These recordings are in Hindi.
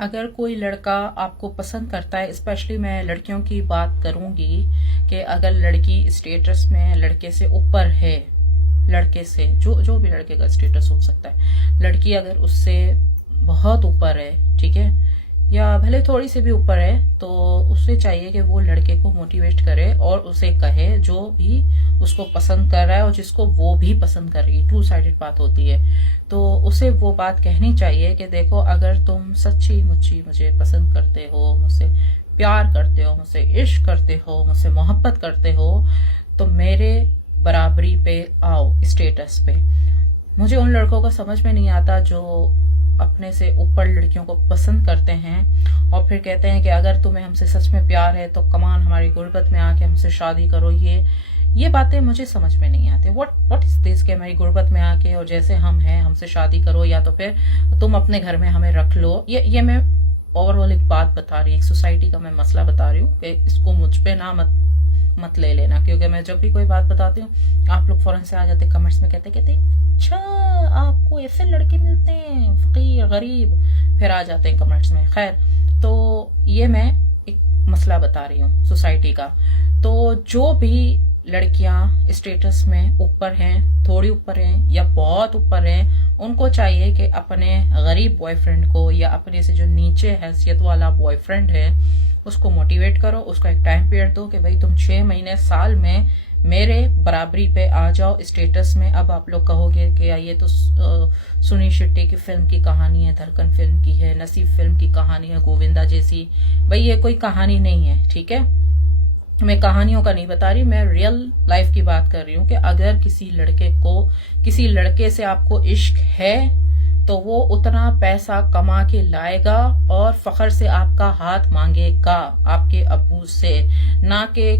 अगर कोई लड़का आपको पसंद करता है, स्पेशली मैं लड़कियों की बात करूंगी कि अगर लड़की स्टेटस में लड़के से ऊपर है, लड़के से जो जो भी लड़के का स्टेटस हो सकता है, लड़की अगर उससे बहुत ऊपर है, ठीक है, या भले थोड़ी सी भी ऊपर है, तो उसे चाहिए कि वो लड़के को मोटिवेट करे और उसे कहे जो भी उसको पसंद कर रहा है और जिसको वो भी पसंद कर रही है। टू साइडेड बात होती है, तो उसे वो बात कहनी चाहिए कि देखो, अगर तुम सच्ची मुच्ची मुझे पसंद करते हो, मुझसे प्यार करते हो, मुझसे इश्क करते हो, मुझसे मोहब्बत करते हो, तो मेरे बराबरी पे आओ स्टेटस पे। मुझे उन लड़कों का समझ में नहीं आता जो अपने से ऊपर लड़कियों को पसंद करते हैं और फिर कहते हैं कि अगर तुम्हें हमसे सच में प्यार है तो कमान हमारी गुर्बत में आके हमसे शादी करो। ये बातें मुझे समझ में नहीं आती। व्हाट इज दिस कि हमारी गुर्बत में आके और जैसे हम हैं हमसे शादी करो, या तो फिर तुम अपने घर में हमें रख लो। ये मैं ओवरऑल एक बात बता रही हूँ, एक सोसाइटी का मैं मसला बता रही हूँ कि इसको मुझ पे ना मत ले लेना, क्योंकि मैं जब भी कोई बात बताती हूँ आप लोग फौरन से आ जाते कमेंट्स में, कहते अच्छा आपको ऐसे लड़के मिलते हैं फकीर गरीब, फिर आ जाते हैं कमेंट्स में। खैर, तो ये मैं एक मसला बता रही हूँ सोसाइटी का। तो जो भी लड़कियां स्टेटस में ऊपर हैं, थोड़ी ऊपर हैं या बहुत ऊपर हैं, उनको चाहिए कि अपने गरीब बॉयफ्रेंड को या अपने से जो नीचे हैसियत वाला बॉयफ्रेंड है उसको मोटिवेट करो, उसको एक टाइम पीरियड दो कि भाई तुम 6 महीने साल में मेरे बराबरी पे आ जाओ स्टेटस में। अब आप लोग कहोगे कि ये तो सुनील शेट्टी की फिल्म की कहानी है, धड़कन फिल्म की है, नसीब फिल्म की कहानी है, गोविंदा जैसी। भाई ये कोई कहानी नहीं है, ठीक है। मैं कहानियों का नहीं बता रही, मैं रियल लाइफ की बात कर रही हूँ कि अगर किसी लड़के से आपको इश्क है तो वो उतना पैसा कमा के लाएगा और फखर से आपका हाथ मांगेगा आपके अब्बू से, ना कि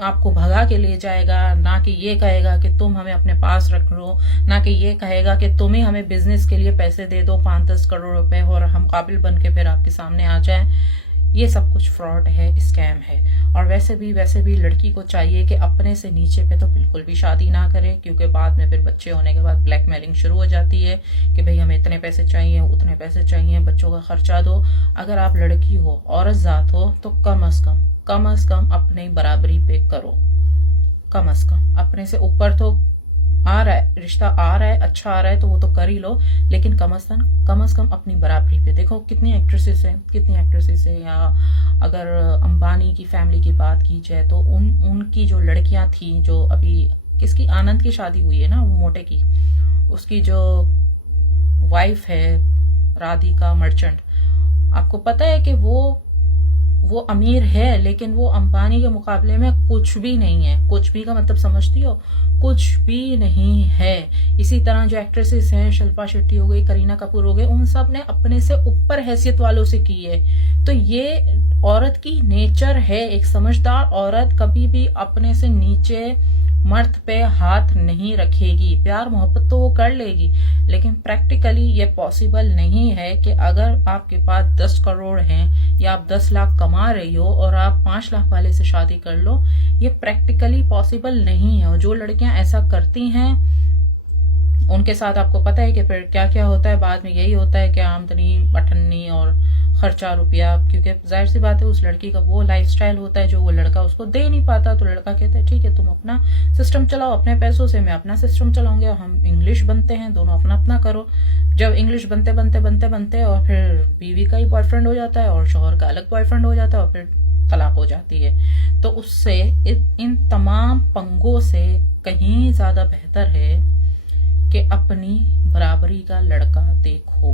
आपको भगा के ले जाएगा, ना कि ये कहेगा कि तुम हमें अपने पास रख लो, ना कि ये कहेगा कि तुम ही हमें बिजनेस के लिए पैसे दे दो 5-10 करोड़ रुपए और हम काबिल बन के फिर आपके सामने आ जाएं। ये सब कुछ फ्रॉड है, स्कैम है। और वैसे भी लड़की को चाहिए कि अपने से नीचे पे तो बिल्कुल भी शादी ना करे, क्योंकि बाद में फिर बच्चे होने के बाद ब्लैकमेलिंग शुरू हो जाती है कि भाई हमें इतने पैसे चाहिए, उतने पैसे चाहिए, बच्चों का खर्चा दो। अगर आप लड़की हो, औरत जात हो, तो कम अज कम अपने बराबरी पे करो। कम अज कम अपने से ऊपर तो आ रहा है, रिश्ता आ रहा है, अच्छा आ रहा है तो वो तो कर ही लो, लेकिन कम अज कम अपनी बराबरी पे। देखो कितनी एक्ट्रेसेस हैं, या अगर अंबानी की फैमिली की बात की जाए तो उनकी जो लड़कियां थी, जो अभी किसकी आनंद की शादी हुई है ना, वो मोटे की, उसकी जो वाइफ है राधिका मर्चेंट, आपको पता है कि वो अमीर है, लेकिन वो अंबानी के मुकाबले में कुछ भी नहीं है। कुछ भी का मतलब समझती हो? कुछ भी नहीं है। इसी तरह जो एक्ट्रेसेस हैं, शिल्पा शेट्टी हो गई, करीना कपूर हो गई, उन सब ने अपने से ऊपर हैसियत वालों से की है। तो ये औरत की नेचर है। एक समझदार औरत कभी भी अपने से नीचे मर्द पे हाथ नहीं रखेगी। प्यार मोहब्बत तो वो कर लेगी, लेकिन प्रैक्टिकली ये पॉसिबल नहीं है कि अगर आपके पास 10 करोड़ हैं या आप 10 लाख कमा रही हो और आप 5 लाख वाले से शादी कर लो, ये प्रैक्टिकली पॉसिबल नहीं है। और जो लड़कियां ऐसा करती हैं उनके साथ आपको पता है कि फिर क्या क्या होता है बाद में। यही होता है कि आमदनी अठन्नी और खर्चा रुपया, क्योंकि जाहिर सी बात है उस लड़की का वो लाइफस्टाइल होता है जो वो लड़का उसको दे नहीं पाता। तो लड़का कहता है ठीक है, तुम अपना सिस्टम चलाओ अपने पैसों से, मैं अपना सिस्टम चलाऊंगे, हम इंग्लिश बनते हैं, दोनों अपना अपना करो। जब इंग्लिश बनते और फिर बीवी का ही बॉयफ्रेंड हो जाता है और शौहर का अलग बॉयफ्रेंड हो जाता है और फिर तलाक हो जाती है। तो उससे इन तमाम पंगों से कहीं ज्यादा बेहतर है कि अपनी बराबरी का लड़का देखो।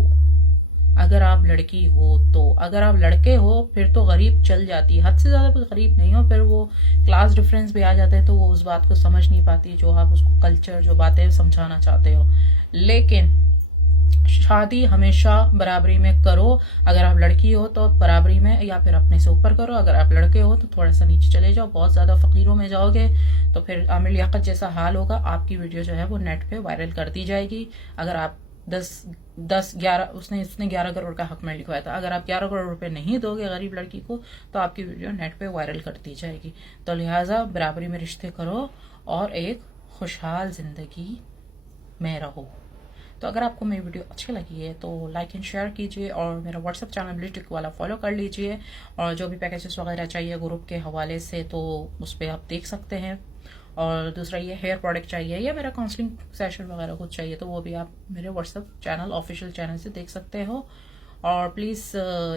अगर आप लड़की हो तो, अगर आप लड़के हो फिर तो गरीब चल जाती है, हद से ज्यादा गरीब नहीं हो, फिर वो क्लास डिफरेंस भी आ जाता है तो वो उस बात को समझ नहीं पाती जो आप उसको कल्चर, जो बातें समझाना चाहते हो। लेकिन शादी हमेशा बराबरी में करो। अगर आप लड़की हो तो बराबरी में या फिर अपने से ऊपर करो, अगर आप लड़के हो तो थोड़ा सा नीचे चले जाओ। बहुत ज्यादा फकीरों में जाओगे तो फिर आमिर लियाकत जैसा हाल होगा, आपकी वीडियो जो है वो नेट पे वायरल कर दी जाएगी। अगर आप 11 उसने 11 करोड़ का हक में लिखवाया था, अगर आप 11 करोड़ रुपए नहीं दोगे गरीब लड़की को तो आपकी वीडियो नेट पे वायरल कर दी जाएगी। तो लिहाजा बराबरी में रिश्ते करो और एक खुशहाल जिंदगी में रहो। तो अगर आपको मेरी वीडियो अच्छी लगी है तो लाइक एंड शेयर कीजिए और मेरा व्हाट्सअप चैनल ब्लिस्टिक वाला फॉलो कर लीजिए। और जो भी पैकेजेस वगैरह चाहिए ग्रुप के हवाले से तो उस पर आप देख सकते हैं। और दूसरा ये हेयर प्रोडक्ट चाहिए या मेरा काउंसलिंग सेशन वगैरह कुछ चाहिए तो वो भी आप मेरे व्हाट्सअप चैनल ऑफिशियल चैनल से देख सकते हो। और प्लीज़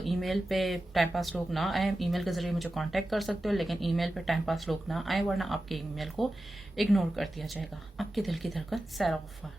ईमेल पे टाइम पास लोग ना आए, ईमेल के जरिए मुझे कांटेक्ट कर सकते हो, लेकिन ईमेल पे टाइम पास लोग ना आए वरना आपके ईमेल को इग्नोर कर दिया जाएगा। आपके दिल की धड़कन सैरा वफा।